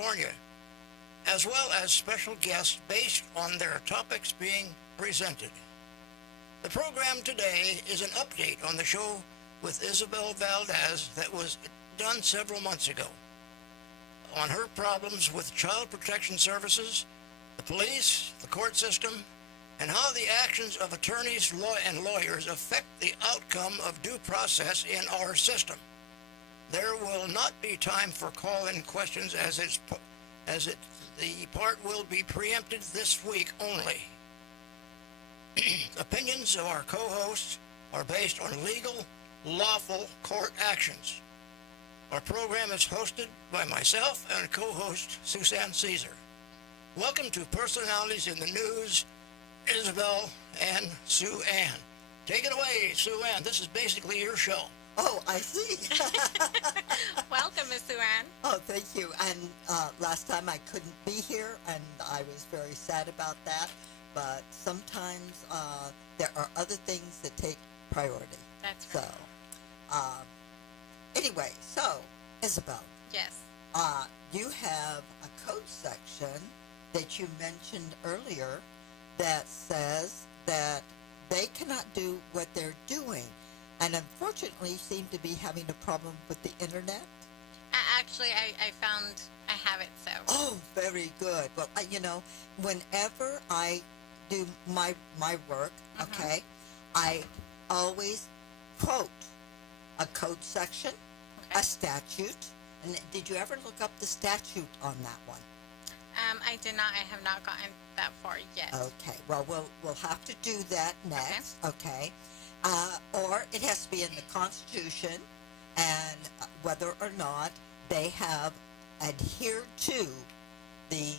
California, as well as special guests based on their topics being presented. The program today is an update on the show with Isabel Valdez that was done several months ago on her problems with child protection services, the police, the court system, and how the actions of attorneys and lawyers affect the outcome of due process in our system. There will not be time for call-in questions the part will be preempted this week only. Opinions of our co-hosts are based on legal, lawful court actions. Our program is hosted by myself and co-host Suzanne Caesar. Welcome to Personalities in the News, Isabel and Sue Ann. Take it away, Sue Ann. This is basically your show. Oh, I see. Welcome, Miss Sue Ann. Oh, thank you. And last time I couldn't be here, and I was very sad about that. But sometimes there are other things that take priority. That's right. So, anyway, Isabel. Yes. You have a code section that you mentioned earlier that says that they cannot do what they're doing. And unfortunately, you seem to be having a problem with the internet. Actually, I found I have it, so. Oh, very good. Well, whenever I do my work, okay, I always quote a code section, a statute. And did you ever look up the statute on that one? I did not. I have not gotten that far yet. Okay. Well, we'll have to do that next. Okay. Or it has to be in the Constitution, and whether or not they have adhered to the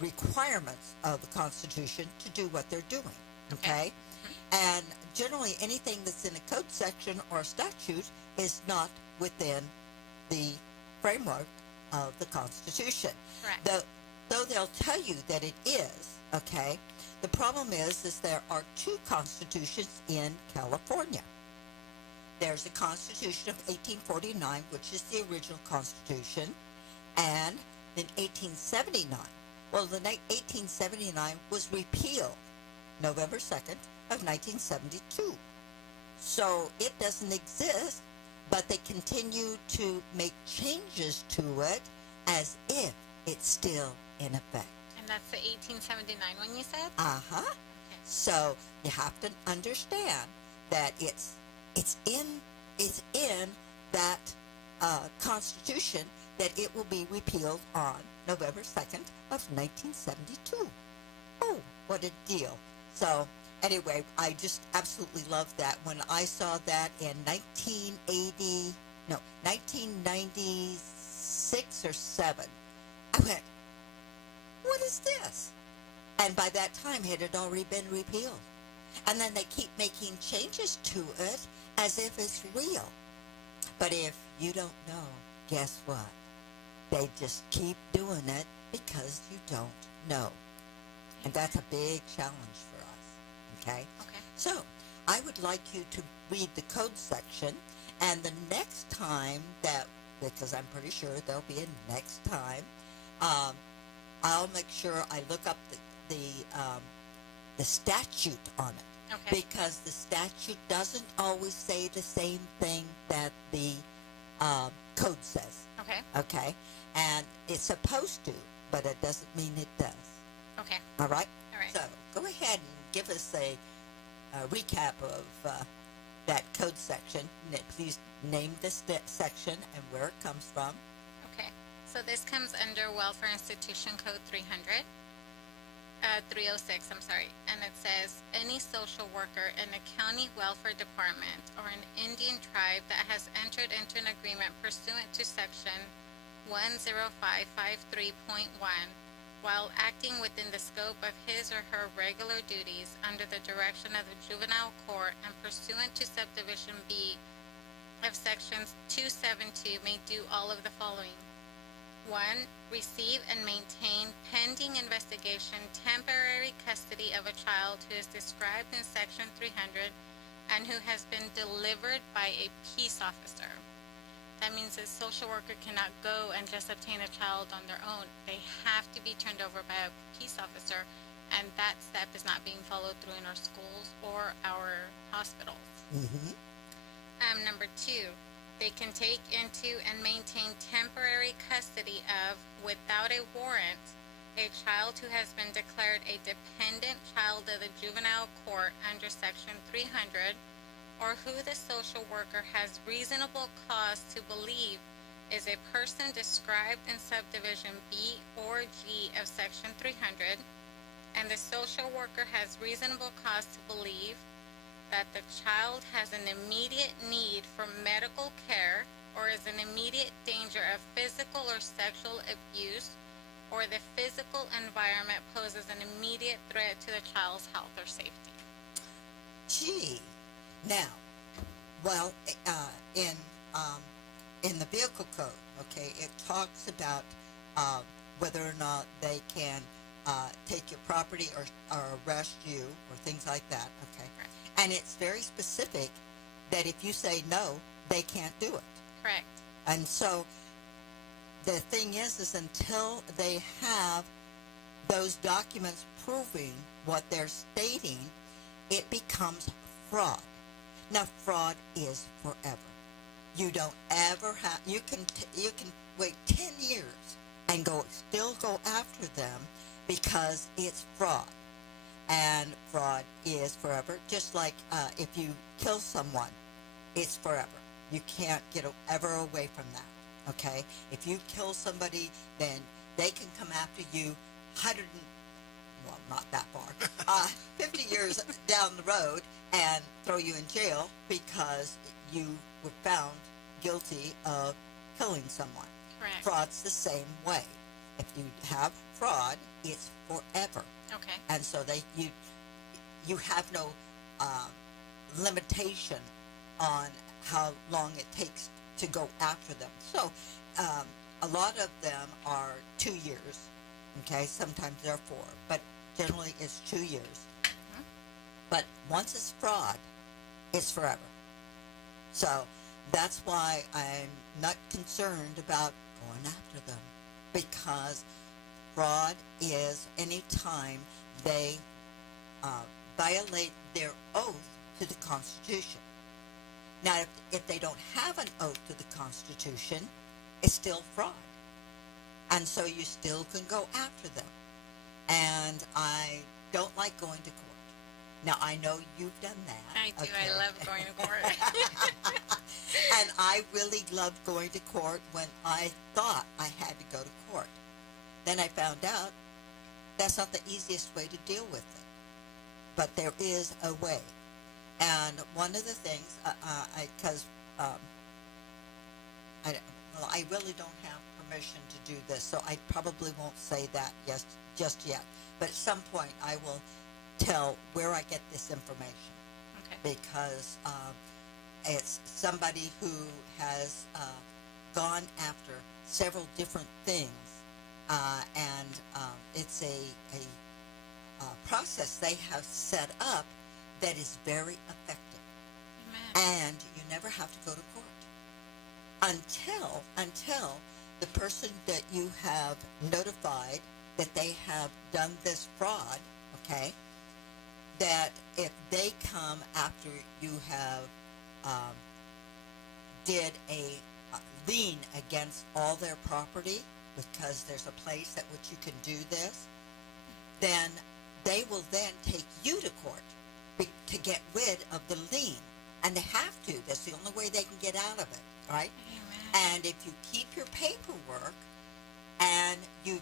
requirements of the Constitution to do what they're doing. Okay? And generally, anything that's in a code section or a statute is not within the framework of the Constitution. Correct. Though they'll tell you that it is, okay, the problem is there are two constitutions in California. There's the Constitution of 1849, which is the original Constitution, and in 1879. Well, the 1879 was repealed November 2nd of 1972. So it doesn't exist, but they continue to make changes to it as if it's still in effect. And that's the 1879 one you said? Uh-huh. Okay. So you have to understand that it's in that Constitution that it will be repealed on November 2nd of 1972. Oh, what a deal. So anyway, I just absolutely love that. When I saw that in 1996 or 7, I went, what is this? And by that time, it had already been repealed. And then they keep making changes to it as if it's real. But if you don't know, guess what? They just keep doing it because you don't know. And that's a big challenge for us. Okay? Okay. So, I would like you to read the code section, and the next time because I'm pretty sure there'll be a next time, I'll make sure I look up the statute on it. Okay. Because the statute doesn't always say the same thing that the code says. Okay. Okay? And it's supposed to, but it doesn't mean it does. Okay. All right? All right. So, go ahead and give us a recap of that code section. Please name this section and where it comes from. Okay. So this comes under Welfare Institution Code 306, I'm sorry. And it says, any social worker in a county welfare department or an Indian tribe that has entered into an agreement pursuant to section 10553.1 while acting within the scope of his or her regular duties under the direction of the juvenile court and pursuant to subdivision B of sections 272 may do all of the following. 1. Receive and maintain pending investigation temporary custody of a child who is described in section 300 and who has been delivered by a peace officer. That means a social worker cannot go and just obtain a child on their own. They have to be turned over by a peace officer, and that step is not being followed through in our schools or our hospitals. Mm-hmm. Number two, they can take into and maintain temporary custody of, without a warrant, a child who has been declared a dependent child of the juvenile court under Section 300, or who the social worker has reasonable cause to believe is a person described in subdivision B or G of Section 300, and the social worker has reasonable cause to believe that the child has an immediate need for medical care or is in immediate danger of physical or sexual abuse, or the physical environment poses an immediate threat to the child's health or safety. Gee, now, well, in the vehicle code, okay, it talks about whether or not they can take your property or arrest you or things like that, okay? Correct. And it's very specific that if you say no, they can't do it. Correct. And so the thing is until they have those documents proving what they're stating, it becomes fraud. Now, fraud is forever. You don't ever have. You can wait 10 years and still go after them because it's fraud, and fraud is forever. Just like if you kill someone, it's forever. You can't get ever away from that. Okay, if you kill somebody, then they can come after you 100, well, not that far, 50 years down the road and throw you in jail because you were found guilty of killing someone. Correct. Fraud's the same way. If you have fraud, it's forever. Okay. And so you have no limitation on how long it takes to go after them. So a lot of them are 2 years. Okay, sometimes they're 4, but generally it's 2 years. Mm-hmm. But once it's fraud, it's forever. So that's why I'm not concerned about going after them, because fraud is any time they violate their oath to the Constitution. Now, if they don't have an oath to the Constitution, it's still fraud. And so you still can go after them. And I don't like going to court. Now, I know you've done that. I do. Okay. I love going to court. And I really loved going to court when I thought I had to go to court. Then I found out that's not the easiest way to deal with it. But there is a way. And one of the things, I really don't have permission to do this, so I probably won't say that just yet. But at some point, I will tell where I get this information. Okay. Because it's somebody who has gone after several different things, and it's a process they have set up that is very effective. Amen. And you never have to go to court until the person that you have notified that they have done this fraud, okay, that if they come after you have did a lien against all their property, because there's a place at which you can do this, then they will then take you to court to get rid of the lien. And they have to. That's the only way they can get out of it, right? Amen. And if you keep your paperwork and you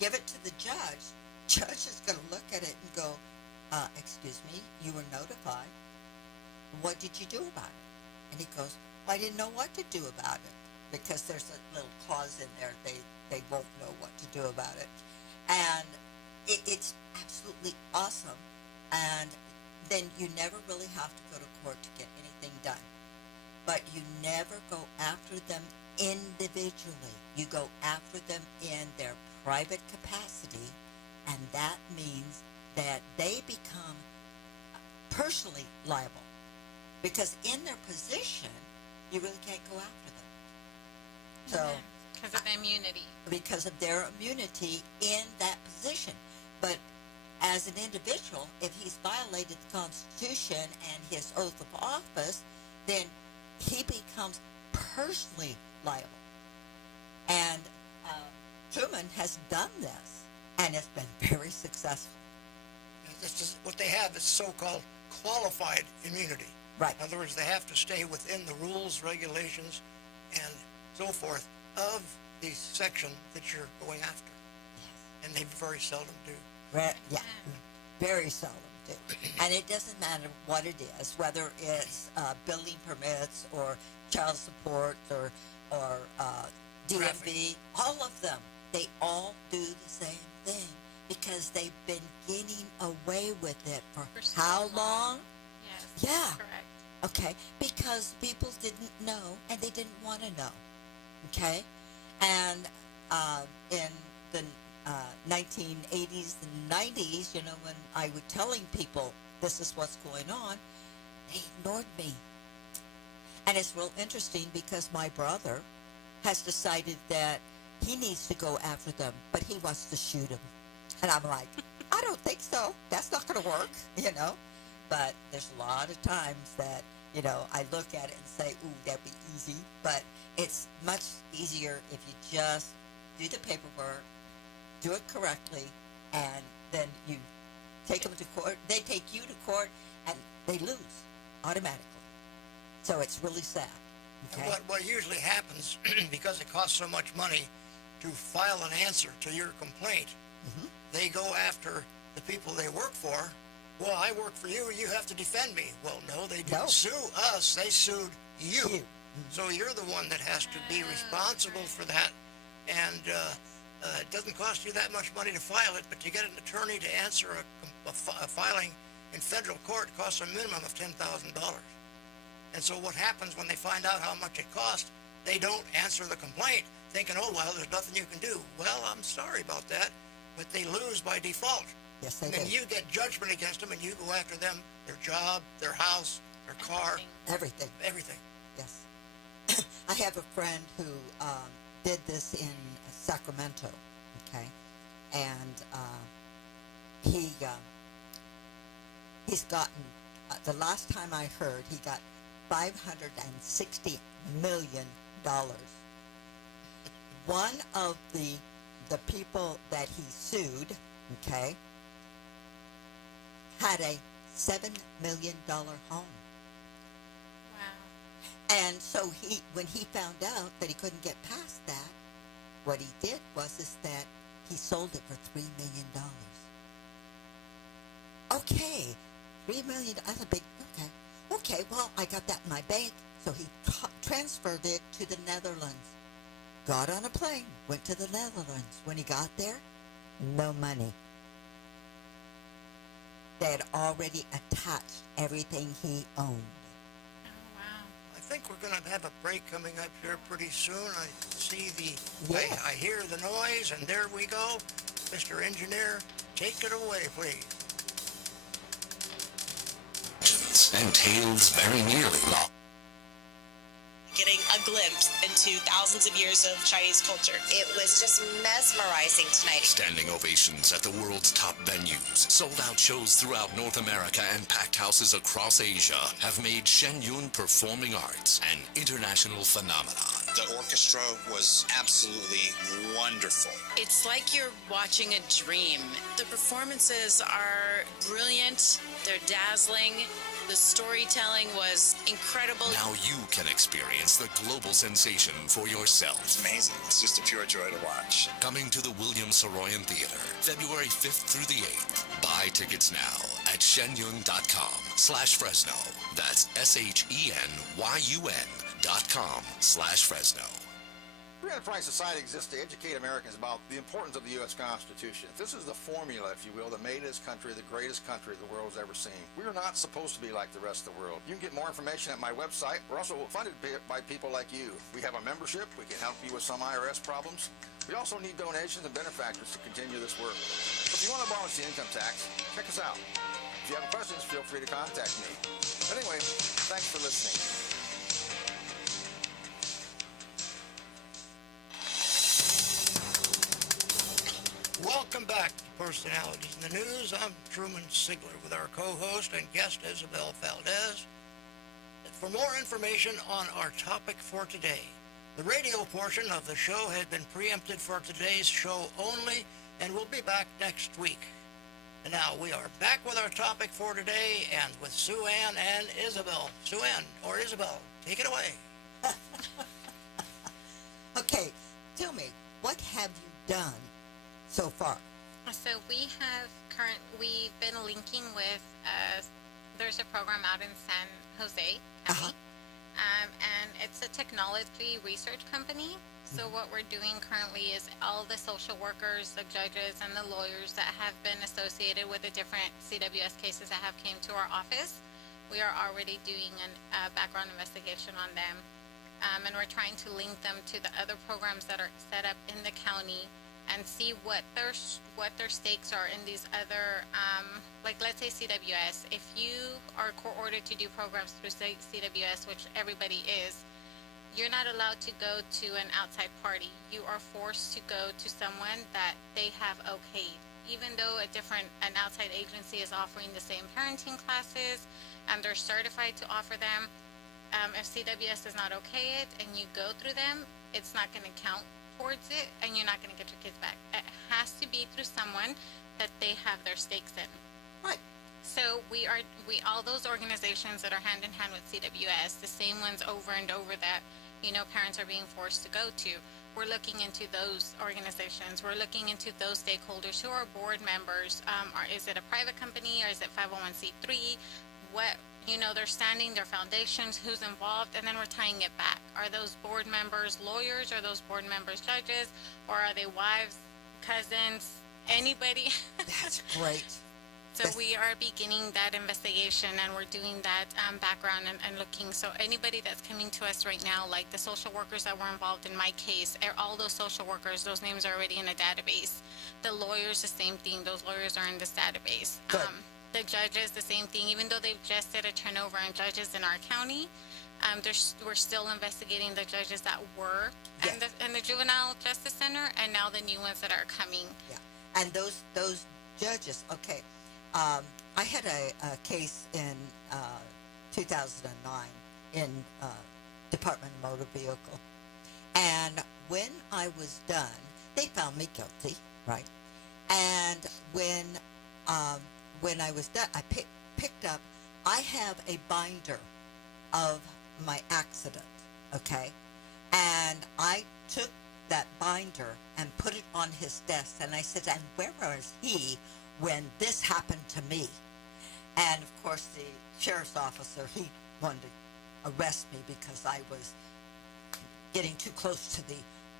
give it to the judge is going to look at it and go, excuse me, you were notified. What did you do about it? And he goes, well, I didn't know what to do about it, because there's a little clause in there, they won't know what to do about it. And it's absolutely awesome. And then you never really have to go to court to get anything done. But you never go after them individually. You go after them in their private capacity, and that means that they become personally liable. Because in their position, you really can't go after them. So Because of immunity. because of their immunity in that position. But as an individual, if he's violated the Constitution and his oath of office, then he becomes personally liable. And Truman has done this, and it's been very successful. This is what they have is so-called qualified immunity. Right. In other words, they have to stay within the rules, regulations, and so forth of the section that you're going after. And they very seldom do. Yeah, very seldom do. And it doesn't matter what it is, whether it's building permits or child support or DMV, Traffic. all of them, they all do the same thing because they've been getting away with it for So how long? Yes. Yeah. Correct. Okay, because people didn't know and they didn't want to know. Okay, and in the 1980s and 90s, when I was telling people this is what's going on, they ignored me. And it's real interesting because my brother has decided that he needs to go after them, but he wants to shoot them. And I'm like, I don't think so. That's not going to work, But there's a lot of times that, I look at it and say, ooh, that'd be easy. But it's much easier if you just do the paperwork, do it correctly, and then you take them to court. They take you to court, and they lose automatically. So it's really sad. Okay? And what usually happens, because it costs so much money to file an answer to your complaint, they go after the people they work for. Well, I work for you, you have to defend me. Well, no, they didn't sue us, they sued you. So you're the one that has to be responsible for that. And it doesn't cost you that much money to file it, but to get an attorney to answer a filing in federal court costs a minimum of $10,000. And so what happens when they find out how much it costs, they don't answer the complaint, thinking, oh, well, there's nothing you can do. Well, I'm sorry about that, but they lose by default. Yes, they And do. then you get judgment against them, and you go after them, their job, their house, their car, Everything. everything. Yes. I have a friend who did this in Sacramento, okay? And he's gotten, the last time I heard, he got $560 million. One of the people that he sued, okay, had a $7 million home. Wow. And so when he found out that he couldn't get past that, what he did is that he sold it for $3 million. Okay, $3 million, that's a big, okay, well, I got that in my bank. So he transferred it to the Netherlands. Got on a plane, went to the Netherlands. When he got there, no money. They had already attached everything he owned. Oh, wow. I think we're going to have a break coming up here pretty soon. I see Yes. I hear the noise, and there we go. Mr. Engineer, take it away, please. And tales very nearly lost. Getting a glimpse into thousands of years of Chinese culture. It was just mesmerizing tonight. Standing ovations at the world's top venues, sold-out shows throughout North America, and packed houses across Asia have made Shenyun Performing Arts an international phenomenon. The orchestra was absolutely wonderful. It's like you're watching a dream. The performances are brilliant, they're dazzling. The storytelling was incredible. Now you can experience the global sensation for yourself. It's amazing. It's just a pure joy to watch. Coming to the William Saroyan Theater, February 5th through the 8th. Buy tickets now at shenyun.com/Fresno. That's SHENYUN.com/Fresno. Free Enterprise Society exists to educate Americans about the importance of the U.S. Constitution. This is the formula, if you will, that made this country the greatest country the world's ever seen. We are not supposed to be like the rest of the world. You can get more information at my website. We're also funded by people like you. We have a membership. We can help you with some IRS problems. We also need donations and benefactors to continue this work. So if you want to abolish the income tax, check us out. If you have questions, feel free to contact me. Anyway, thanks for listening. Welcome back to Personalities in the News. I'm Truman Sigler with our co-host and guest Isabel Valdez. For more information on our topic for today, the radio portion of the show had been preempted for today's show only, and we'll be back next week. And now we are back with our topic for today, and with Sue Ann and Isabel. Sue Ann, or Isabel, take it away. Okay, tell me, what have you done so far? So we've been linking with, there's a program out in San Jose County, and it's a technology research company. So what we're doing currently is all the social workers, the judges, and the lawyers that have been associated with the different CWS cases that have came to our office, we are already doing a background investigation on them. And we're trying to link them to the other programs that are set up in the county and see what their stakes are in these other, like let's say CWS. If you are court-ordered to do programs through CWS, which everybody is, you're not allowed to go to an outside party. You are forced to go to someone that they have okayed. Even though an outside agency is offering the same parenting classes and they're certified to offer them, if CWS does not okay it and you go through them, it's not going to count towards it and you're not going to get your kids back. It has to be through someone that they have their stakes in. Right. So all those organizations that are hand in hand with CWS, the same ones over and over that, parents are being forced to go to. We're looking into those organizations. We're looking into those stakeholders who are board members. Is it a private company or is it 501c3? What, their standing, their foundations, who's involved, and then we're tying it back. Are those board members lawyers? Are those board members judges? Or are they wives, cousins, anybody? That's great. So we are beginning that investigation, and we're doing that background and looking. So anybody that's coming to us right now, like the social workers that were involved in my case, all those social workers, those names are already in a database. The lawyers, the same thing. Those lawyers are in this database. Good. The judges, the same thing. Even though they've just did a turnover in judges in our county, we're still investigating the judges that were in the Juvenile Justice Center, and now the new ones that are coming. Yeah, and those judges. Okay, I had a case in 2009 in Department of Motor Vehicle, and when I was done, they found me guilty, right? And when I was done, I picked up. I have a binder of my accident, okay? And I took that binder and put it on his desk, and I said, and where was he when this happened to me? And, of course, the sheriff's officer, he wanted to arrest me because I was getting too close to the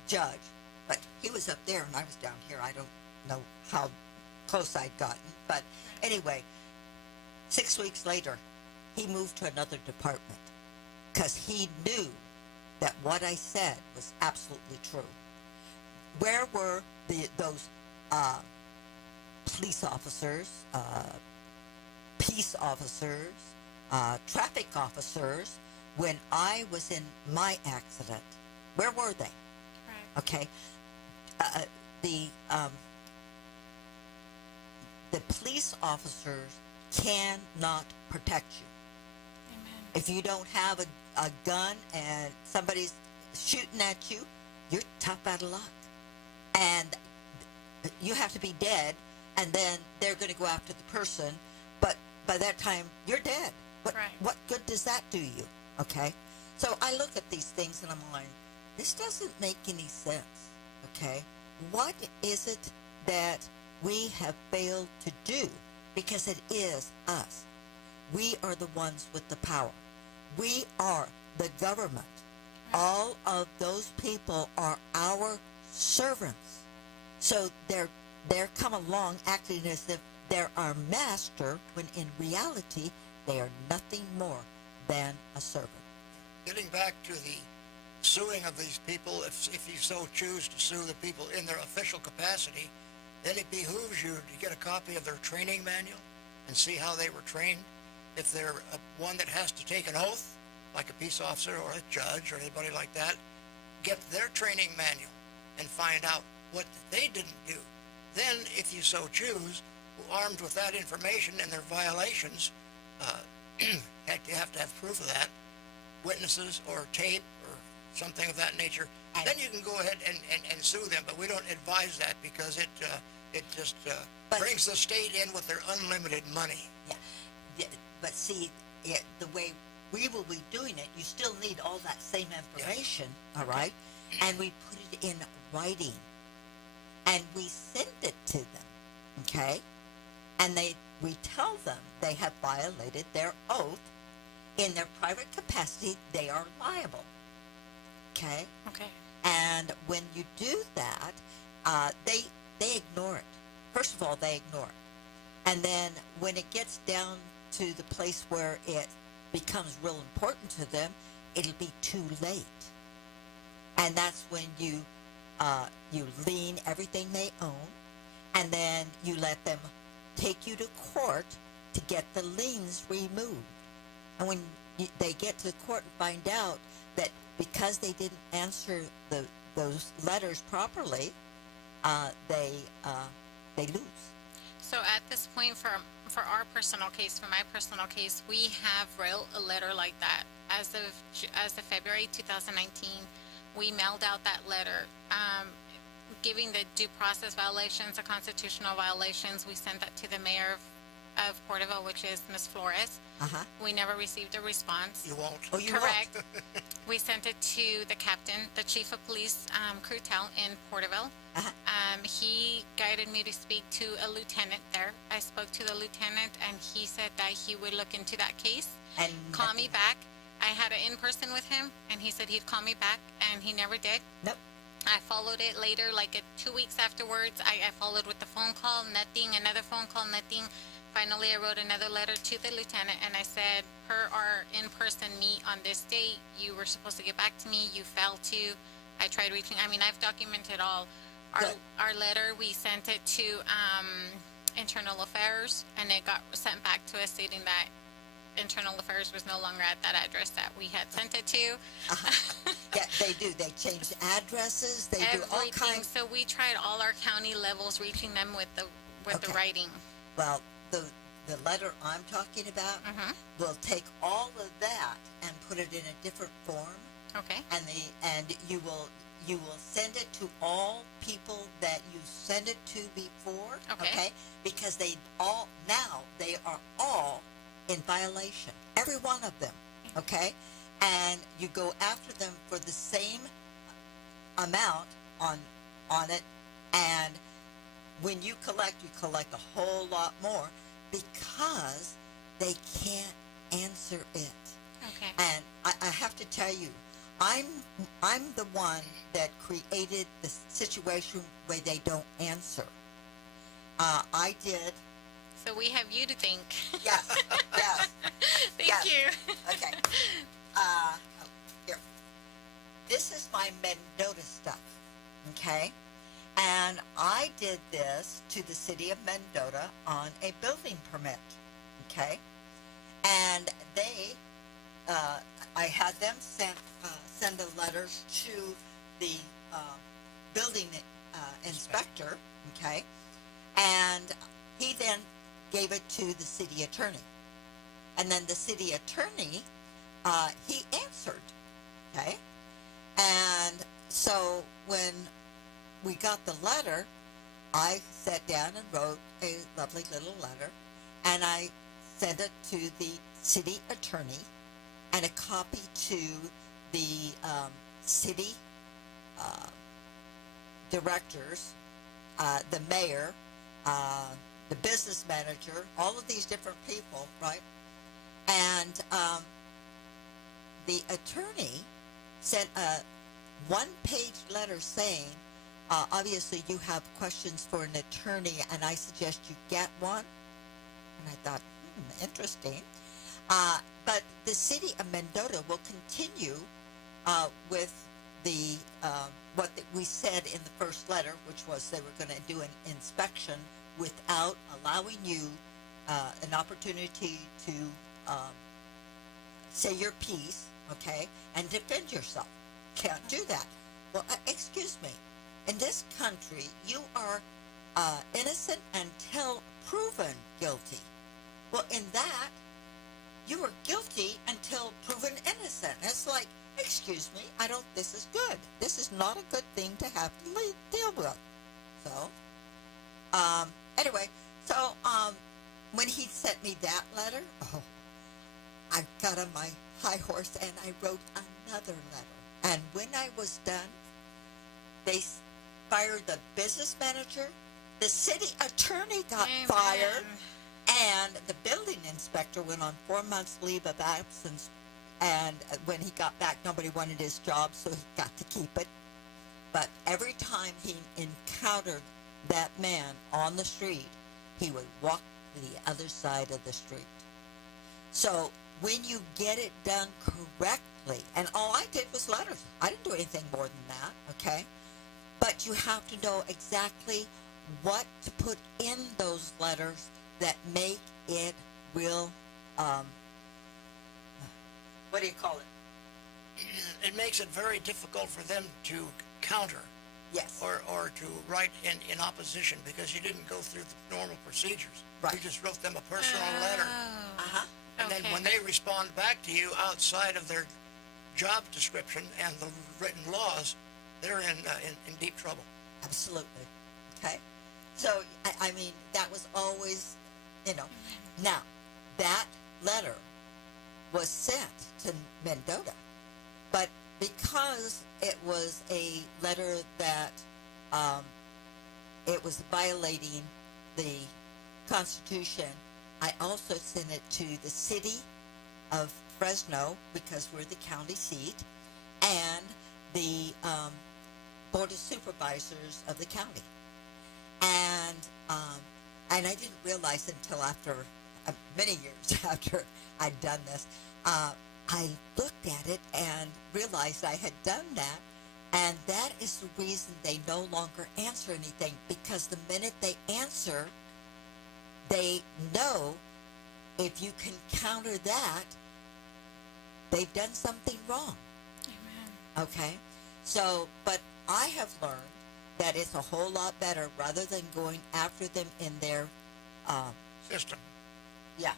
judge. But he was up there, and I was down here. I don't know how close I'd gotten. But anyway, 6 weeks later, he moved to another department because he knew that what I said was absolutely true. Where were those police officers, peace officers, traffic officers when I was in my accident? Where were they? Right. Okay. The police officers cannot protect you. Amen. If you don't have a gun and somebody's shooting at you, you're tough out of luck. And you have to be dead, and then they're going to go after the person, but by that time, you're dead. What good does that do you? Okay? So I look at these things and I'm like, this doesn't make any sense. Okay? What is it that we have failed to do? Because it is us. We are the ones with the power. We are the government. All of those people are our servants. So they're come along acting as if they're our master, when in reality, they are nothing more than a servant. Getting back to the suing of these people, if you so choose to sue the people in their official capacity, then it behooves you to get a copy of their training manual and see how they were trained. If they're one that has to take an oath, like a peace officer or a judge or anybody like that, get their training manual and find out what they didn't do. Then so choose, who armed with that information and their violations, have to have proof of that, witnesses or tape or something of that nature, then you can go ahead and sue them. But we don't advise that because it just brings the state in with their unlimited money. Yeah, but see, the way we will be doing it, you still need all that same information, all right? And we put it in writing, and we send it to them, okay? And we tell them they have violated their oath. In their private capacity, they are liable, okay? Okay. And when you do that, they ignore it. First of all, they ignore it. And then when it gets down to the place where it becomes real important to them, it'll be too late. And that's when you lien everything they own, and then you let them take you to court to get the liens removed. And when they get to court and find out that because they didn't answer those letters properly, they lose. So at this point, for our personal case, for my personal case, we have wrote a letter like that. As of February 2019, we mailed out that letter, giving the due process violations, the constitutional violations. We sent that to the mayor of Porterville, which is Ms. Flores. We never received a response. You won't. Oh, you Correct. won't. We sent it to the captain, the chief of police, Crutel in Porterville. He guided me to speak to a lieutenant there. I spoke to the lieutenant, and he said that he would look into that case, And call me back. I had an in-person with him, and he said he'd call me back, and he never did. Nope. I followed it later, like 2 weeks afterwards. I followed with the phone call, nothing, another phone call, nothing. Finally, I wrote another letter to the lieutenant, and I said, per our in-person meet on this date, you were supposed to get back to me. You failed to. I tried reaching. I mean, I've documented all. Our letter, we sent it to Internal Affairs, and it got sent back to us stating that Internal Affairs was no longer at that address that we had sent it to. Yeah, they do. They change addresses. They do all Everything. kinds. So we tried all our county levels, reaching them with the Okay. writing. Well, the letter I'm talking about will take all of that and put it in a different form, Okay. and you will send it to all people that you send it to before, Okay. Because they are all in violation, every one of them, okay? And you go after them for the same amount on it, and when you collect a whole lot more because they can't answer it. Okay. And I have to tell you, I'm the one that created the situation where they don't answer. I did. So we have you to thank. Yes. Yes. Thank Yes. you. Okay. Here. This is my Mendota stuff. Okay. And I did this to the city of Mendota on a building permit. Okay. And I had them send a letter to the building inspector. Okay. And he then gave it to the city attorney. And then the city attorney, he answered. Okay. And so when we got the letter, I sat down and wrote a lovely little letter, and I sent it to the city attorney and a copy to the city directors, the mayor, the business manager, all of these different people, right? And the attorney sent a one-page letter saying, obviously you have questions for an attorney and I suggest you get one. And I thought, interesting. But the city of Mendota will continue with the what we said in the first letter, which was they were going to do an inspection without allowing you an opportunity to say your piece, okay, and defend yourself. Can't do that. Well, excuse me. In this country, you are in a innocent until proven guilty. Well, in that, you were guilty until proven innocent. It's like, excuse me, this is good. This is not a good thing to have to deal with. So, anyway, when he sent me that letter, I got on my high horse and I wrote another letter. And when I was done, they fired the business manager, the city attorney got fired, and the building inspector went on 4 months leave of absence. And when he got back, nobody wanted his job, so he got to keep it. But every time he encountered that man on the street, he would walk to the other side of the street. So when you get it done correctly, and all I did was letters. I didn't do anything more than that, okay? But you have to know exactly what to put in those letters that make it real, what do you call it? It makes it very difficult for them to counter. Yes. Or to write in opposition because you didn't go through the normal procedures. Right. You just wrote them a personal letter. Uh-huh. And then when they respond back to you outside of their job description and the written laws, they're in deep trouble. Absolutely. Okay? So, I mean, that was always, Now, that letter was sent to Mendota, but because it was a letter that it was violating the Constitution, I also sent it to the city of Fresno because we're the county seat, and the Board of Supervisors of the county. And I didn't realize until after many years after I'd done this, I looked at it and realized I had done that, and that is the reason they no longer answer anything, because the minute they answer, they know if you can counter that, they've done something wrong. Amen. Okay? So, but I have learned that it's a whole lot better rather than going after them in their System. yeah.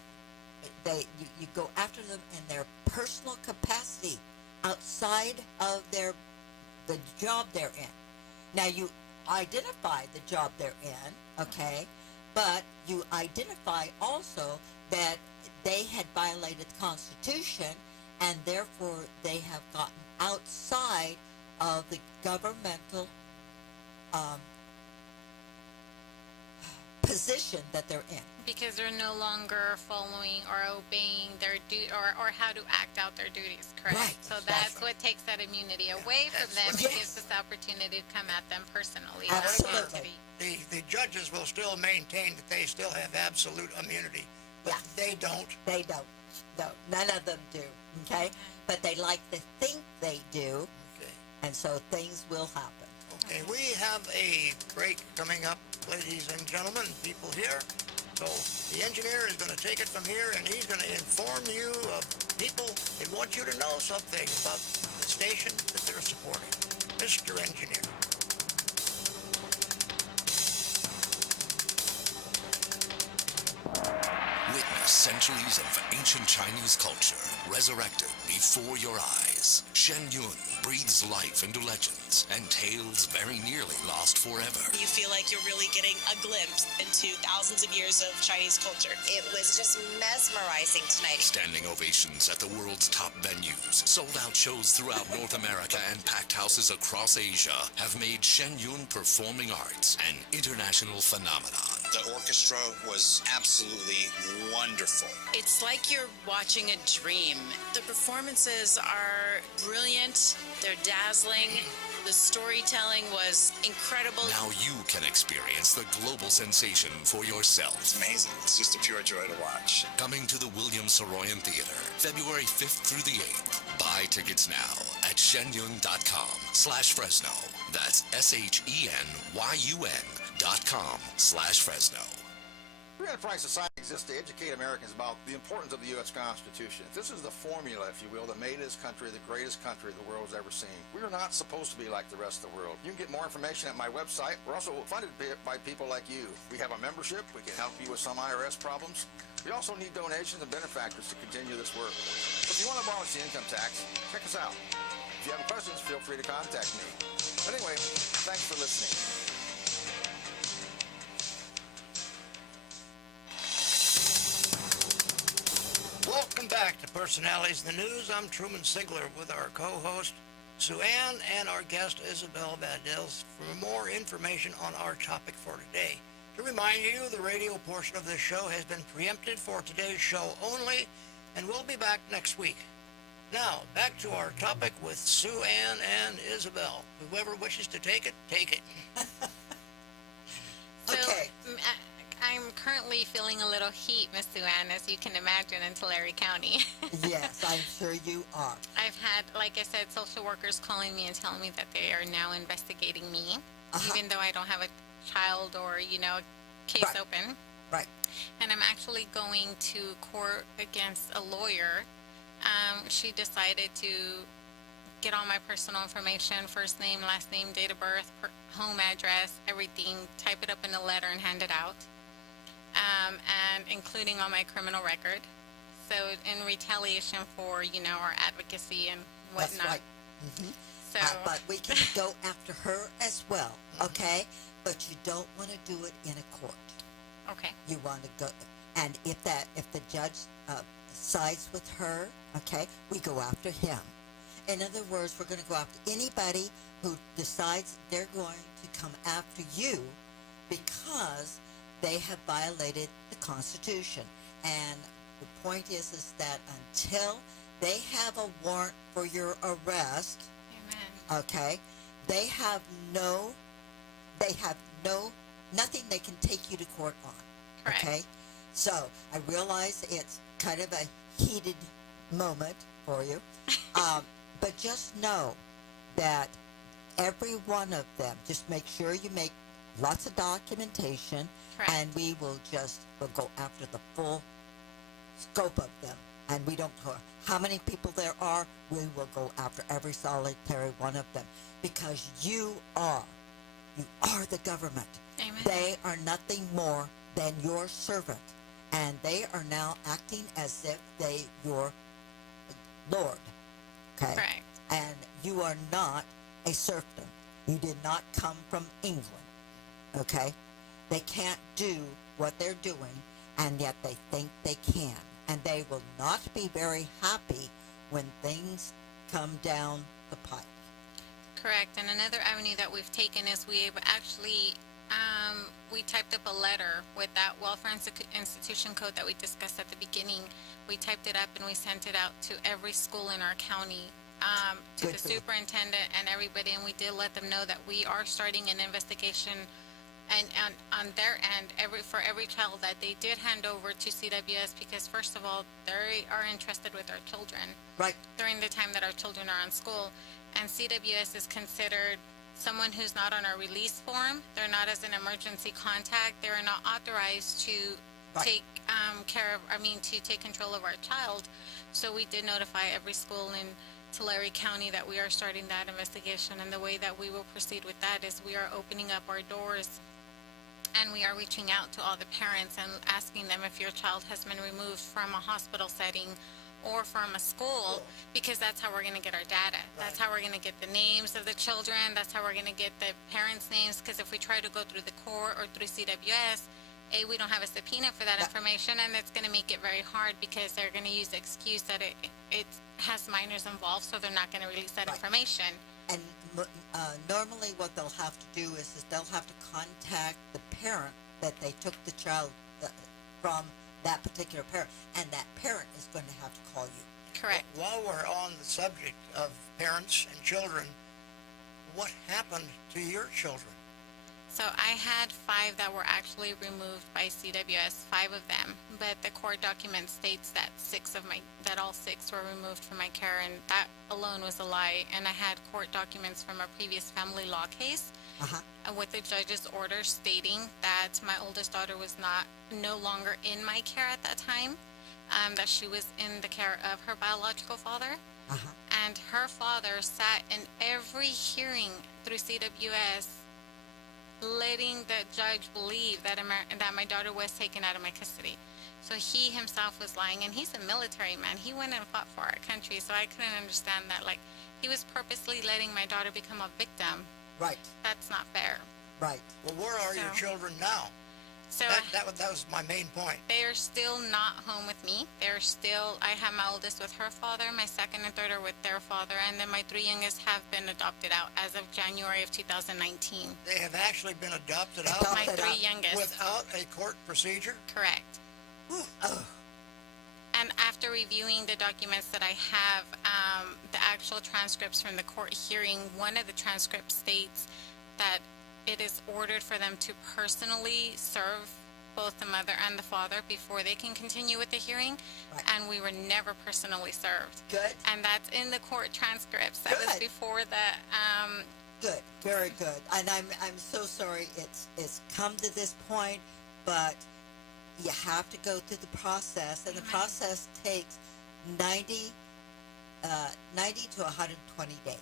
You go after them in their personal capacity outside of the job they're in. Now you identify the job they're in, okay, but you identify also that they had violated the Constitution and therefore they have gotten outside of the governmental position that they're in. Because they're no longer following or obeying their or how to act out their duties, correct? Right. So that's what takes that immunity away from them and gives us the opportunity to come at them personally. Absolutely. The judges will still maintain that they still have absolute immunity, but Yeah. they don't. They don't. No, none of them do, okay? But they like to think they do, Okay. and so things will happen. Okay, we have a break coming up, ladies and gentlemen, people here. So the engineer is going to take it from here, and he's going to inform you of people that want you to know something about the station that they're supporting. Mr. Engineer. Witness centuries of ancient Chinese culture resurrected before your eyes. Shen Yun breathes life into legends and tales very nearly lost forever. You feel like you're really getting a glimpse into thousands of years of Chinese culture. It was just mesmerizing tonight. Standing ovations at the world's top venues, sold-out shows throughout North America, and packed houses across Asia have made Shen Yun Performing Arts an international phenomenon. The orchestra was absolutely wonderful. It's like you're watching a dream. The performances are brilliant, they're dazzling. The storytelling was incredible. Now you can experience the global sensation for yourself. It's amazing. It's just a pure joy to watch. Coming to the William Saroyan Theater, February 5th through the 8th. Buy tickets now at shenyun.com/Fresno. That's SHENYUN.com/Fresno. Free Enterprise Society exists to educate Americans about the importance of the U.S. Constitution. This is the formula, if you will, that made this country the greatest country the world's ever seen. We are not supposed to be like the rest of the world. You can get more information at my website. We're also funded by people like you. We have a membership. We can help you with some IRS problems. We also need donations and benefactors to continue this work. So if you want to abolish the income tax, check us out. If you have questions, feel free to contact me. But anyway, thanks for listening. Welcome back to Personalities in the News. I'm Truman Sigler with our co-host Sue Ann and our guest Isabel Valdes for more information on our topic for today. To remind you, the radio portion of this show has been preempted for today's show only, and we'll be back next week. Now, back to our topic with Sue Ann and Isabel. Whoever wishes to take it, take it. So, Okay. I'm currently feeling a little heat, Miss Sue Ann, as you can imagine, in Tulare County. Yes, I'm sure you are. I've had, like I said, social workers calling me and telling me that they are now investigating me, even though I don't have a child or, a case Right. open. Right. And I'm actually going to court against a lawyer. She decided to get all my personal information, first name, last name, date of birth, home address, everything, type it up in a letter and hand it out, and including all my criminal record. So in retaliation for, our advocacy and whatnot. That's right. So, But we can go after her as well, okay? But you don't want to do it in a court. okay. You want to go, and if the judge sides with her, okay, we go after him. In other words, we're going to go after anybody who decides they're going to come after you because they have violated the Constitution. And the point is that until they have a warrant for your arrest, Amen. okay, they have nothing they can take you to court on. Correct. Okay? So I realize it's kind of a heated moment for you. But just know that every one of them, just make sure you make lots of documentation, Correct. and we'll go after the full scope of them. And we don't care how many people there are, we will go after every solitary one of them. Because you are the government. Amen. They are nothing more than your servant. And they are now acting as if they your Lord. Okay? Correct. And you are not a serfdom. You did not come from England. Okay? They can't do what they're doing, and yet they think they can. And they will not be very happy when things come down the pike. Correct. And another avenue that we've taken is we typed up a letter with that welfare institution code that we discussed at the beginning. We typed it up and we sent it out to every school in our county, to Good the for you. superintendent and everybody, and we did let them know that we are starting an investigation and on their end, for every child that they did hand over to CWS, because first of all, they are entrusted with our children Right. during the time that our children are on school, and CWS is considered someone who's not on our release form. They're not as an emergency contact. They're not authorized to Right. take take control of our child. So we did notify every school in Tulare County that we are starting that investigation, and the way that we will proceed with that is we are opening up our doors and we are reaching out to all the parents and asking them if your child has been removed from a hospital setting or from a school, because that's how we're going to get our data. That's how we're going to get the names of the children. That's how we're going to get the parents' names, because if we try to go through the court or through CWS, we don't have a subpoena for that information, and it's going to make it very hard because they're going to use the excuse that it has minors involved, so they're not going to release that Right. information. And normally what they'll have to do is they'll have to contact the parent that they took the child from, that particular parent, and that parent is going to have to call you. Correct. While we're on the subject of parents and children, what happened to your children? So I had 5 that were actually removed by CWS, 5 of them, but the court document states that all 6 were removed from my care, and that alone was a lie. And I had court documents from a previous family law case Uh-huh. with the judge's order stating that my oldest daughter was no longer in my care at that time, that she was in the care of her biological father. Uh-huh. And her father sat in every hearing through CWS, letting the judge believe that that my daughter was taken out of my custody. So he himself was lying, and he's a military man. He went and fought for our country, so I couldn't understand that. Like, he was purposely letting my daughter become a victim. Right. That's not fair. Right. Well, where are your So- children now? So That was my main point. they are still not home with me. I have my oldest with her father, my second and third are with their father, and then my three youngest have been adopted out as of January of 2019. They have actually been adopted out My Adopted three out. youngest. without a court procedure? Correct. Oh, And after reviewing the documents that I have, the actual transcripts from the court hearing, one of the transcripts states that it is ordered for them to personally serve both the mother and the father before they can continue with the hearing. Right. And we were never personally served. good. And that's in the court transcripts. That was Good. before the, Good, very good. And I'm so sorry it's come to this point, but you have to go through the process, and the Amen. process takes 90 to 120 days.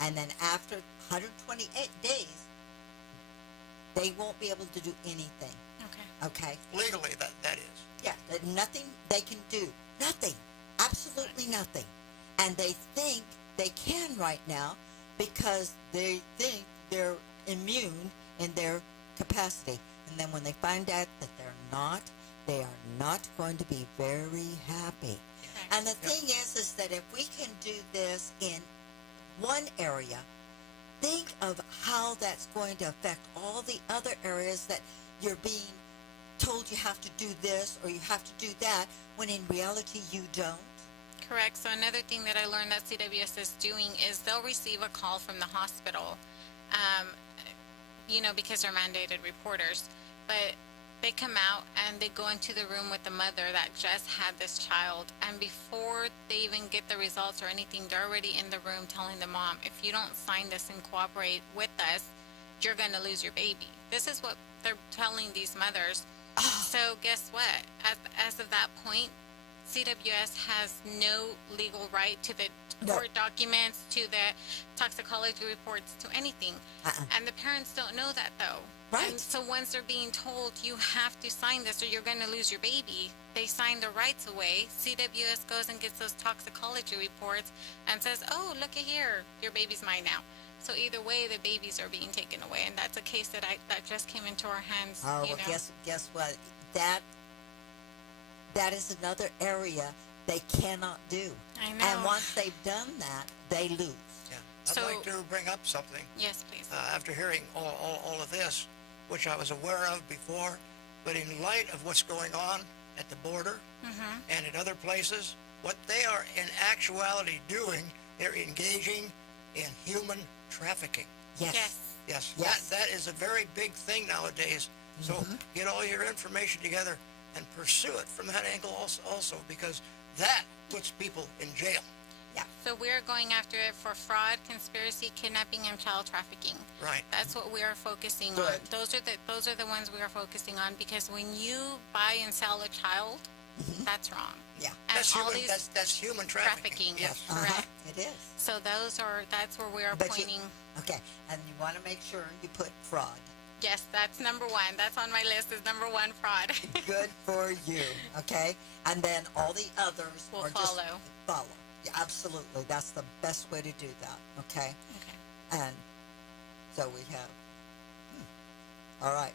And then after 128 days, they won't be able to do anything, okay. okay? Legally, that is. Yeah, there's nothing they can do. Nothing. Absolutely nothing. And they think they can right now because they think they're immune in their capacity. And then when they find out that they're not, they are not going to be very happy. Okay. And the thing is that if we can do this in one area, think of how that's going to affect all the other areas that you're being told you have to do this or you have to do that, when in reality you don't. Correct. So another thing that I learned that CWS is doing is they'll receive a call from the hospital, because they're mandated reporters. But they come out and they go into the room with the mother that just had this child. And before they even get the results or anything, they're already in the room telling the mom, if you don't sign this and cooperate with us, you're going to lose your baby. This is what they're telling these mothers. So guess what? As of that point, CWS has no legal right to the No. court documents, to the toxicology reports, to anything. And the parents don't know that, though. Right. And so once they're being told, you have to sign this or you're going to lose your baby, they sign the rights away. CWS goes and gets those toxicology reports and says, oh, look at here, your baby's mine now. So either way, the babies are being taken away. And that's a case that just came into our hands. Oh, well, guess what? That is another area they cannot do. I know. And once they've done that, they lose. Yeah. I'd So- like to bring up something. Yes, please. After hearing all of this, which I was aware of before, but in light of what's going on at the border and in other places, what they are in actuality doing, they're engaging in human trafficking. Yes. Yes, Yes. that is a very big thing nowadays. So get all your information together and pursue it from that angle also, because that puts people in jail. So we're going after it for fraud, conspiracy, kidnapping, and child trafficking. Right. That's what we are focusing on. Good. Those are the ones we are focusing on, because when you buy and sell a child, that's wrong. Yeah. And That's all human. these That's human trafficking. trafficking. Yes. Correct. It is. So that's where we are But you- pointing. Okay. And you want to make sure you put fraud. Yes, that's number one. That's on my list, is number one, fraud. Good for you. Okay. And then all the others Will are just follow. follow. Yeah, absolutely. That's the best way to do that. Okay. Okay. And so we have. All right.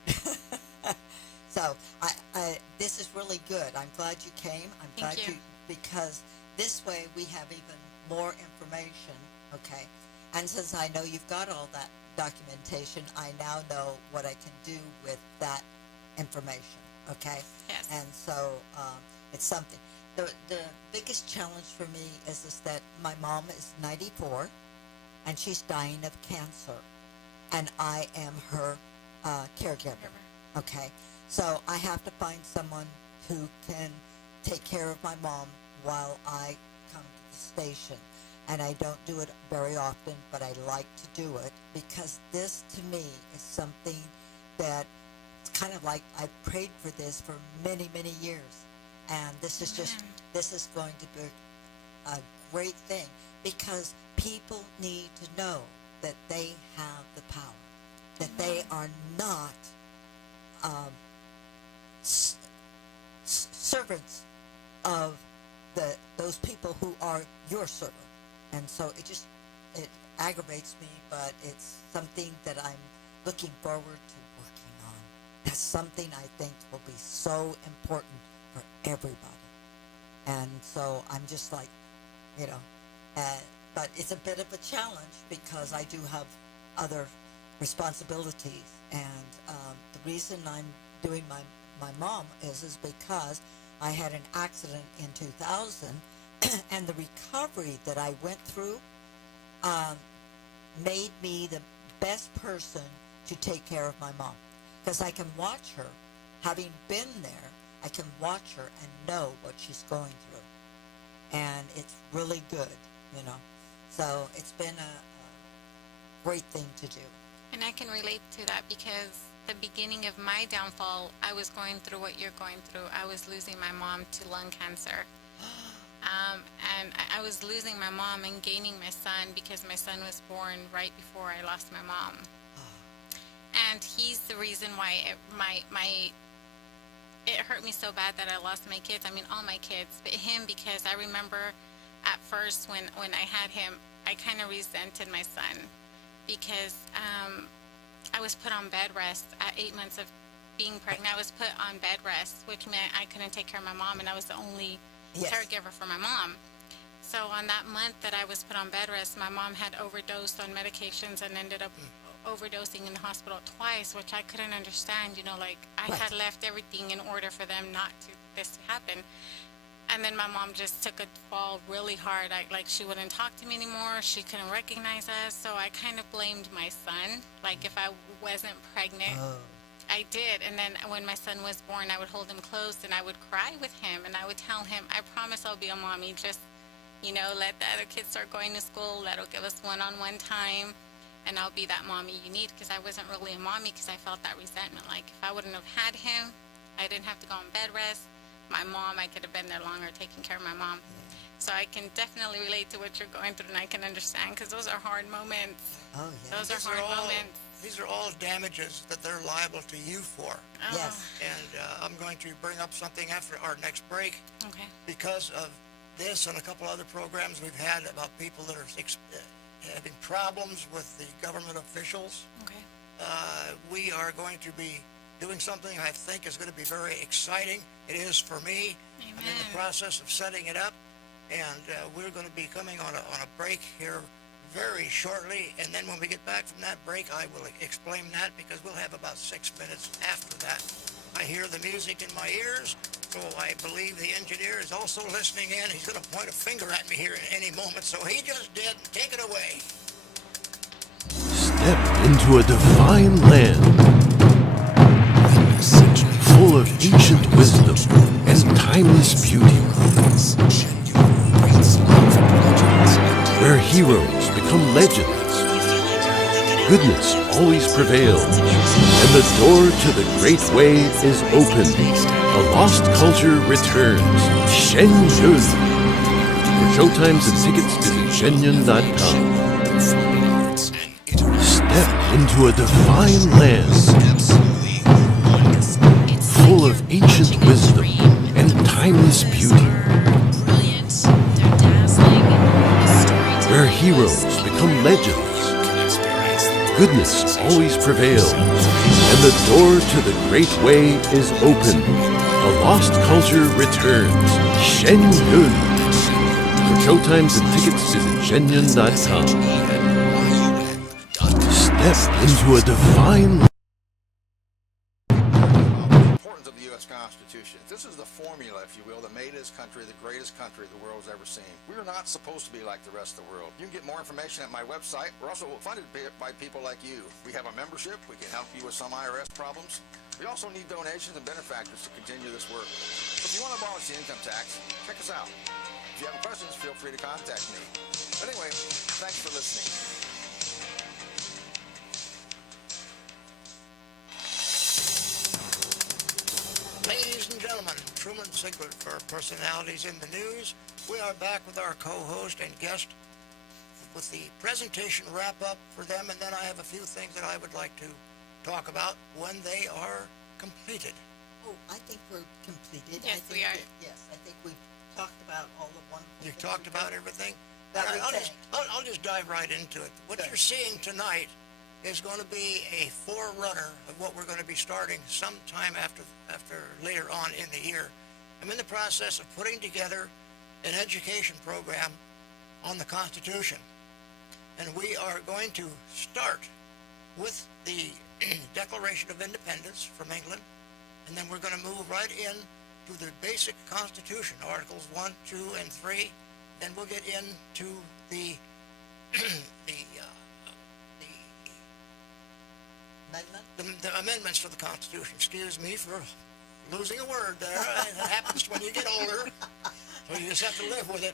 So I this is really good. I'm glad you came. I'm Thank glad you. because this way we have even more information. Okay. And since I know you've got all that documentation, I now know what I can do with that information. Okay. Yes. And so it's something. The biggest challenge for me is that my mom is 94, and she's dying of cancer, and I am her caregiver. Okay, so I have to find someone who can take care of my mom while I come to the station. and I don't do it very often, but I like to do it because this to me is something that it's kind of like I've prayed for this for many, many years. And this is going to be a great thing because people need to know that they have the power, that they are not servants of those people who are your servant. And so it aggravates me, but it's something that I'm looking forward to working on. That's something I think will be so important for everybody. And so I'm just like, but it's a bit of a challenge because I do have other responsibilities. And the reason I'm doing my mom is because I had an accident in 2000, and the recovery that I went through made me the best person to take care of my mom. Because I can watch her, having been there, I can watch her and know what she's going through. And it's really good, So it's been a great thing to do. And I can relate to that because the beginning of my downfall, I was going through what you're going through. I was losing my mom to lung cancer. And I was losing my mom and gaining my son because my son was born right before I lost my mom. And he's the reason why it hurt me so bad that I lost my kids. I mean, all my kids, but him, because I remember at first when I had him, I kind of resented my son because I was put on bed rest at 8 months of being pregnant. I was put on bed rest, which meant I couldn't take care of my mom, and I was the only caregiver for my mom. So on that month that I was put on bed rest, my mom had overdosed on medications and ended up overdosing in the hospital twice, which I couldn't understand. I had left everything in order for them not to this to happen. And then my mom just took a fall really hard. She wouldn't talk to me anymore. She couldn't recognize us. So I kind of blamed my son. If I wasn't pregnant, I did. And then when my son was born, I would hold him close and I would cry with him. And I would tell him, I promise I'll be a mommy. Just, let the other kids start going to school. That'll give us one-on-one time. And I'll be that mommy you need, because I wasn't really a mommy because I felt that resentment. If I wouldn't have had him, I didn't have to go on bed rest. My mom, I could have been there longer taking care of my mom. So I can definitely relate to what you're going through, and I can understand because those are hard moments. Oh, yeah. Those are hard moments. These are all damages that they're liable to you for. Oh. Yes. And I'm going to bring up something after our next break. Okay. Because of this and a couple other programs we've had about people that are having problems with the government officials. Okay. We are going to be doing something I think is going to be very exciting. It is for me. Amen. I'm in the process of setting it up, and we're going to be coming on a break here very shortly, and then when we get back from that break, I will explain that, because we'll have about 6 minutes after that. I hear the music in my ears, so I believe the engineer is also listening in. He's going to point a finger at me here in any moment, so he just did. Take it away. Step into a divine land, full of ancient wisdom and timeless beauty, where heroes become legends, goodness always prevails, and the door to the great way is open. A lost culture returns. Shen Yun. For showtimes and tickets, visit shenyun.com. Step into a divine land, full of ancient wisdom and timeless beauty, where heroes become legends, goodness always prevails, and the door to the great way is open. A lost culture returns. Shen Yun. For showtimes and tickets, visit shenyun.com. Step into a divine Importance of the U.S. Constitution. This is the formula, if you will, that made this country the greatest country the world's ever seen. We are not supposed to be like the rest of the world. You can get more information at my website. We're also funded by people like you. We have a membership. We can help you with some IRS problems. We also need donations and benefactors to continue this work. So if you want to abolish the income tax, check us out. If you have questions, feel free to contact me. But anyway, thanks for listening. Ladies and gentlemen, Truman Sigler for Personalities in the News. We are back with our co-host and guest with the presentation wrap-up for them, and then I have a few things that I would like to talk about when they are completed. Oh, I think we're completed. Yes, we are. Yes, I think we've talked about all the wonderful You've things talked we've about done. everything? That All right, we think. I'll just dive right into it. What Okay. you're seeing tonight is going to be a forerunner of what we're going to be starting sometime after later on in the year. I'm in the process of putting together an education program on the Constitution. And we are going to start with the Declaration of Independence from England, and then we're going to move right in to the basic Constitution, Articles 1, 2, and 3. Then we'll get into the the amendments to the Constitution. Excuse me for losing a word there. It happens when you get older, so you just have to live with it.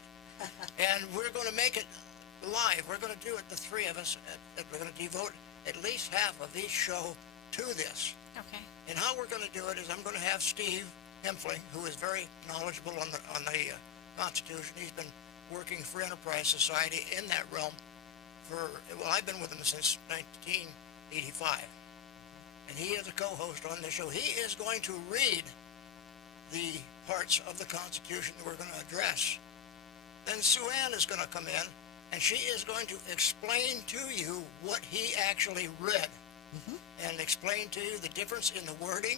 And we're going to make it live. We're going to do it, the three of us. We're going to devote at least half of each show to this. Okay. And how we're going to do it is I'm going to have Steve Hempfling, who is very knowledgeable on the Constitution. He's been working for Enterprise Society in that realm I've been with him since 1985. And he is a co-host on this show. He is going to read the parts of the Constitution that we're going to address. Then Sue Ann is going to come in, and she is going to explain to you what he actually read, and explain to you the difference in the wording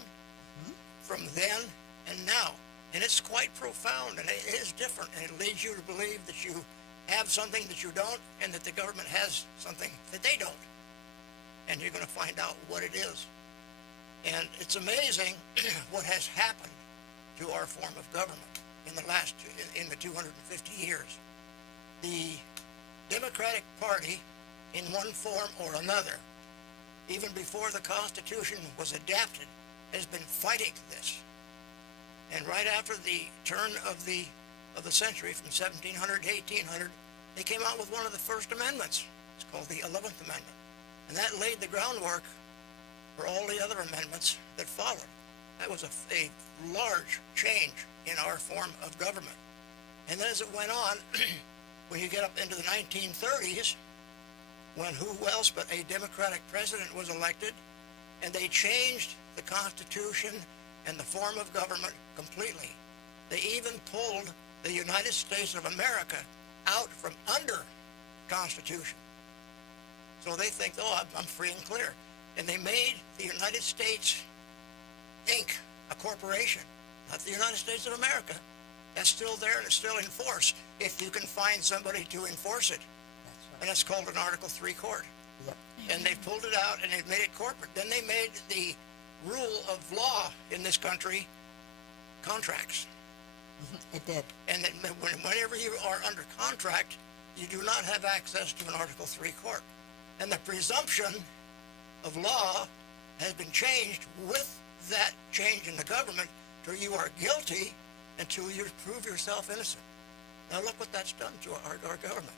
from then and now. And it's quite profound, and it is different, and it leads you to believe that you have something that you don't, and that the government has something that they don't. And you're going to find out what it is. And it's amazing what has happened to our form of government in the 250 years. The Democratic Party, in one form or another, even before the Constitution was adapted, has been fighting this. And right after the turn of the century, from 1700 to 1800, they came out with one of the first amendments. It's called the 11th Amendment. And that laid the groundwork for all the other amendments that followed. That was a large change in our form of government. And then as it went on, when you get up into the 1930s, when who else but a Democratic president was elected, and they changed the Constitution and the form of government completely. They even pulled the United States of America out from under Constitution. So they think, oh, I'm free and clear. And they made the United States, Inc., a corporation, not the United States of America. That's still there and it's still in force if you can find somebody to enforce it. That's right. And it's called an Article 3 court. Yep. And they pulled it out and they've made it corporate. Then they made the rule of law in this country contracts. It did. And that whenever you are under contract, you do not have access to an Article 3 court. And the presumption of law has been changed with that change in the government till you are guilty until you prove yourself innocent. Now look what that's done to our government.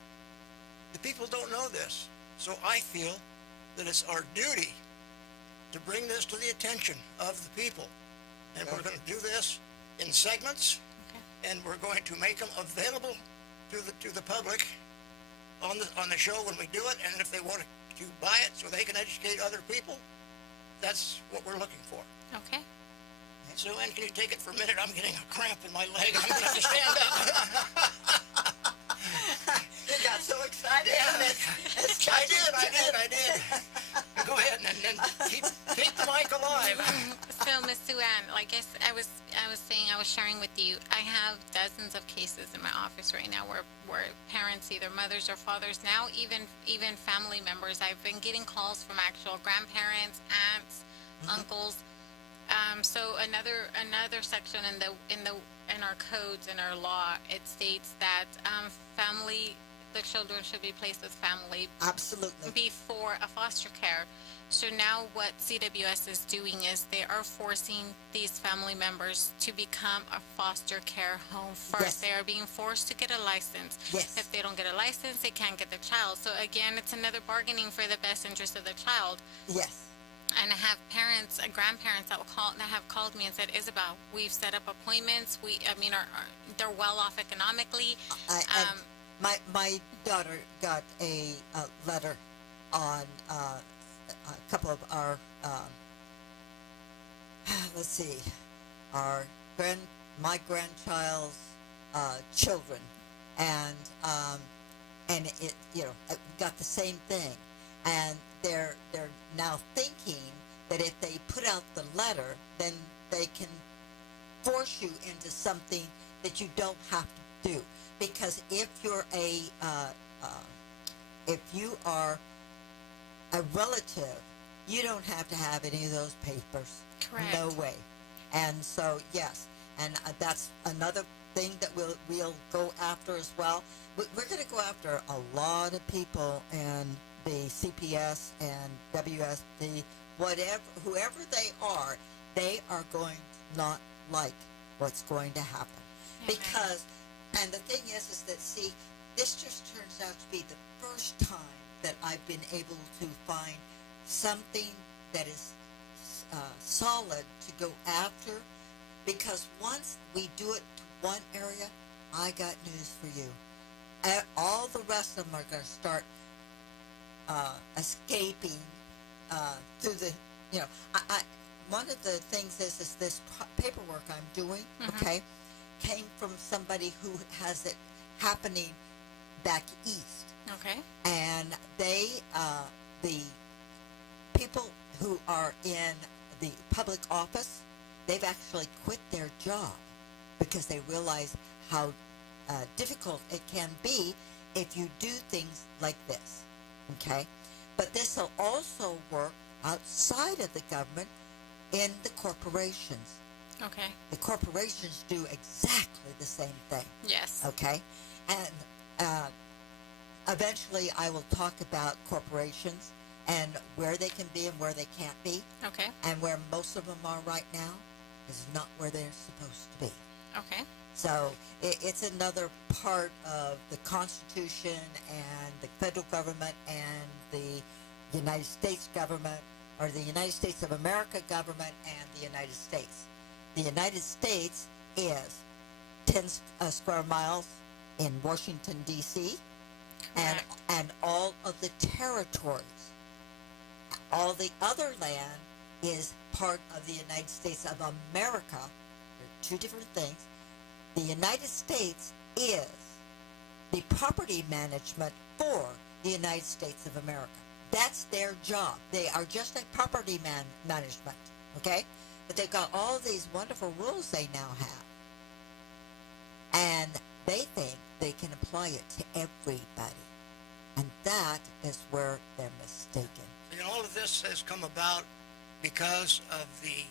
The people don't know this. So I feel that it's our duty to bring this to the attention of the people. And we're going to do this in segments, and we're going to make them available to the public on the show when we do it. And if they want to buy it so they can educate other people, that's what we're looking for. Okay. So, Ann, can you take it for a minute? I'm getting a cramp in my leg. I'm going to have to stand up. You got so excited. Yeah, I did. Go ahead and keep the mic alive. So, Miss Sue Ann, like I was saying, I was sharing with you, I have dozens of cases in my office right now where parents, either mothers or fathers, now even family members. I've been getting calls from actual grandparents, aunts, uncles. So another section in our codes, in our law, it states that family the children should be placed with family Absolutely. before a foster care. So now what CWS is doing is they are forcing these family members to become a foster care home first. Yes. They are being forced to get a license. Yes. If they don't get a license, they can't get the child. So again, it's another bargaining for the best interest of the child. Yes. And I have parents, grandparents that have called me and said, Isabel, we've set up appointments. They're well off economically. My daughter got a letter on a couple of our let's see, my grandchild's children, and it got the same thing, and they're now thinking that if they put out the letter, then they can force you into something that you don't have to do. Because if you're if you are a relative, you don't have to have any of those papers. Correct. No way. And so yes, and that's another thing that we'll go after as well. We're going to go after a lot of people in the CPS and WSD, whoever they are going to not like what's going to happen. Okay. Because, and the thing is that, see, this just turns out to be the first time that I've been able to find something that is solid to go after, because once we do it to one area, I got news for you. All the rest of them are going to start escaping through the, one of the things is this paperwork I'm doing, okay, came from somebody who has it happening back east. Okay. And they, the people who are in the public office, they've actually quit their job because they realize how difficult it can be if you do things like this, okay? But this will also work outside of the government in the corporations. Okay. The corporations do exactly the same thing. Yes. Okay? And eventually I will talk about corporations and where they can be and where they can't be. Okay. And where most of them are right now is not where they're supposed to be. Okay. So it's another part of the Constitution and the federal government and the United States government, or the United States of America government and the United States. The United States is 10 square miles in Washington, D.C., and all of the territories. All the other land is part of the United States of America. They're two different things. The United States is the property management for the United States of America. That's their job. They are just a property management, okay? But they've got all these wonderful rules they now have. And they think they can apply it to everybody. And that is where they're mistaken. And all of this has come about because of the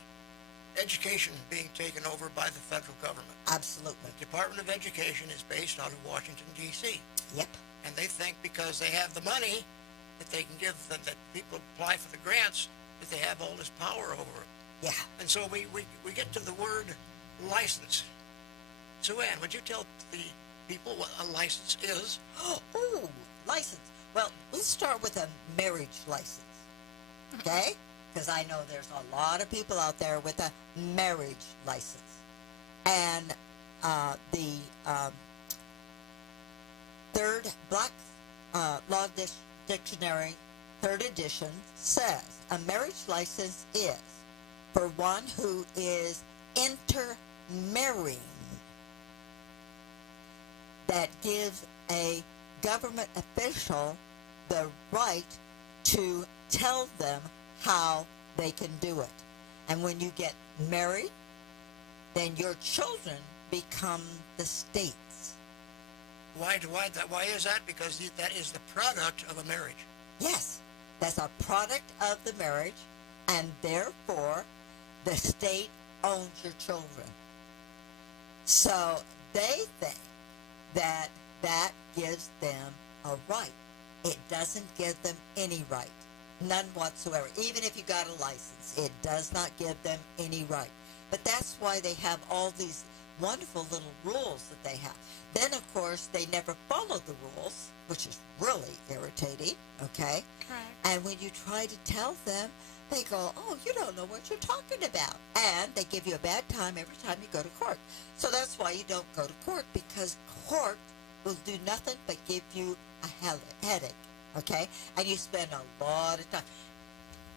education being taken over by the federal government. Absolutely. The Department of Education is based out of Washington, D.C. Yep. And they think because they have the money that they can give them, that people apply for the grants, that they have all this power over it. Yeah. And so we get to the word license. Sue Ann, would you tell the people what a license is? Oh, license. Well, let's start with a marriage license, okay? Because I know there's a lot of people out there with a marriage license. And the third Black Law Dictionary, third edition, says a marriage license is for one who is intermarrying, that gives a government official the right to tell them how they can do it. And when you get married, then your children become the state's. Why is that? Because that is the product of a marriage. Yes, that's a product of the marriage, and therefore the state owns your children. So they think that gives them a right. It doesn't give them any right. None whatsoever. Even if you got a license, it does not give them any right. But that's why they have all these wonderful little rules that they have. Then, of course, they never follow the rules, which is really irritating, okay? Correct. And when you try to tell them, they go, oh, you don't know what you're talking about. And they give you a bad time every time you go to court. So that's why you don't go to court, because court will do nothing but give you a headache, okay? And you spend a lot of time.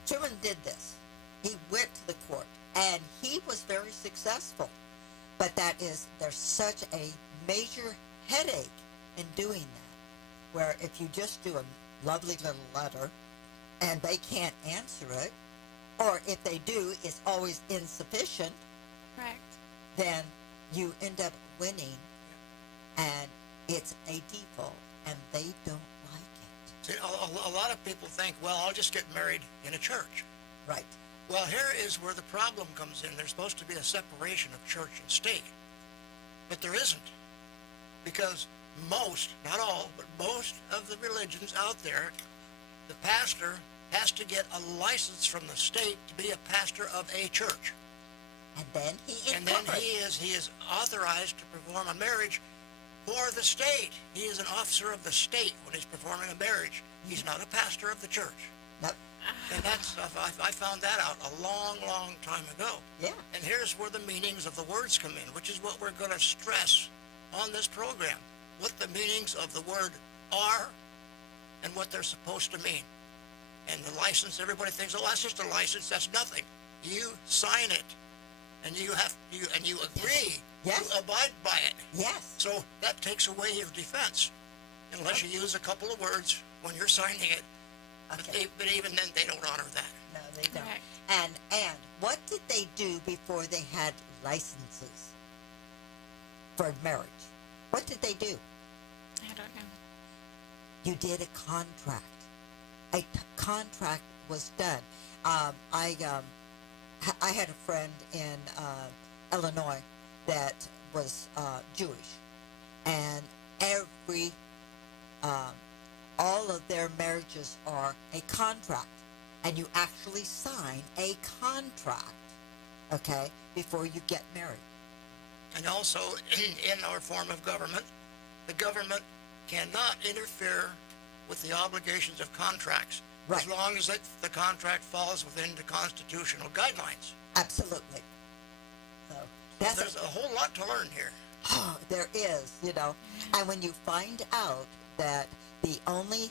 Truman did this. He went to the court, and he was very successful. But there's such a major headache in doing that, where if you just do a lovely little letter and they can't answer it, or if they do, it's always insufficient, Correct. then you end up winning, and it's a default, and they don't like it. See, a lot of people think, well, I'll just get married in a church. Right. Well, here is where the problem comes in. There's supposed to be a separation of church and state. But there isn't. Because most, not all, but most of the religions out there, the pastor has to get a license from the state to be a pastor of a church. And then And then he is authorized to perform a marriage for the state. He is an officer of the state when he's performing a marriage. He's not a pastor of the church. Nope. And that's, I found that out a long, long time ago. Yeah. And here's where the meanings of the words come in, which is what we're going to stress on this program. What the meanings of the word are and what they're supposed to mean. And the license, everybody thinks, oh, that's just a license. That's nothing. You sign it, and you agree Yes. to abide by it. Yes. So that takes away your defense, unless you use a couple of words when you're signing it. Okay. But even then, they don't honor that. No, they don't. Correct. And what did they do before they had licenses for marriage? What did they do? I don't know. You did a contract. A contract was done. I had a friend in Illinois that was Jewish, and all of their marriages are a contract, and you actually sign a contract, okay, before you get married. And also, in our form of government, the government cannot interfere with the obligations of contracts, Right. as long as the contract falls within the constitutional guidelines. Absolutely. So that's There's a whole lot to learn here. there is, and when you find out that the only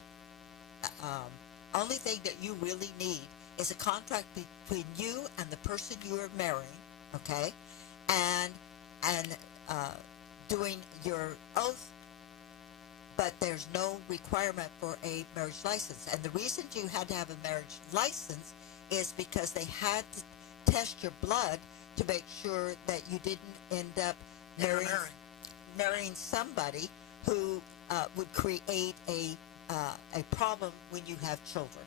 thing that you really need is a contract between you and the person you are marrying, okay, and doing your oath, but there's no requirement for a marriage license. And the reason you had to have a marriage license is because they had to test your blood to make sure that you didn't end up marrying somebody who would create a problem when you have children.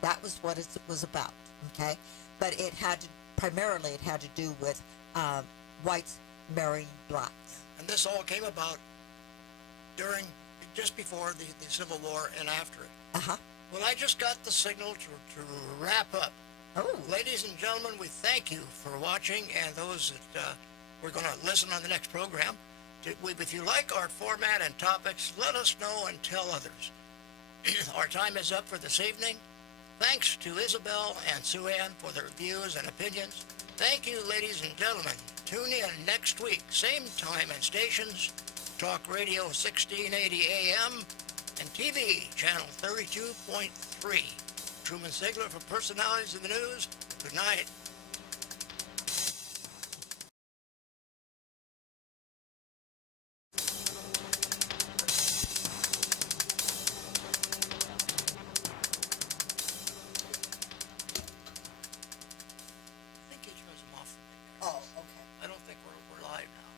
That was what it was about, okay? But it had to do with whites marrying blacks. And this all came about just before the Civil War and after it. Uh-huh. Well, I just got the signal to wrap up. Oh. Ladies and gentlemen, we thank you for watching, and those that we're going to listen on the next program. If you like our format and topics, let us know and tell others. Our time is up for this evening. Thanks to Isabel and Sue Ann for their views and opinions. Thank you, ladies and gentlemen. Tune in next week, same time and stations, Talk Radio 1680 AM and TV channel 32.3. Truman Sigler for Personalities in the News. Good night. I think he turns them off. Oh, okay. I don't think we're live now.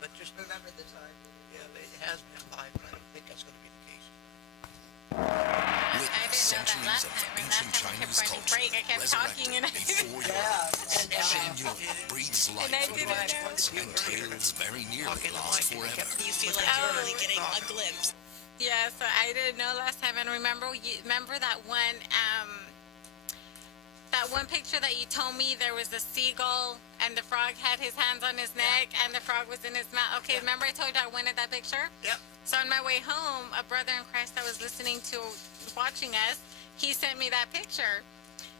But just Remember the time. yeah, it has been live, but I don't think that's going to be the case. With I didn't know that centuries last of time, and ancient last time I kept Chinese running culture break. I kept talking and I before your eyes. Shen Yun breathes life I into didn't legends and tales very nearly lost forever. You feel like you're really getting a glimpse. Yeah, so I didn't know last time, and remember that one picture that you told me there was a seagull and the frog had his hands on his neck and the frog was in his mouth. Okay, remember I told you I wanted that picture? Yep. So on my way home, a brother in Christ that was listening to, watching us, he sent me that picture,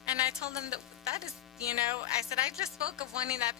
and I told him that is, I said I just spoke of wanting that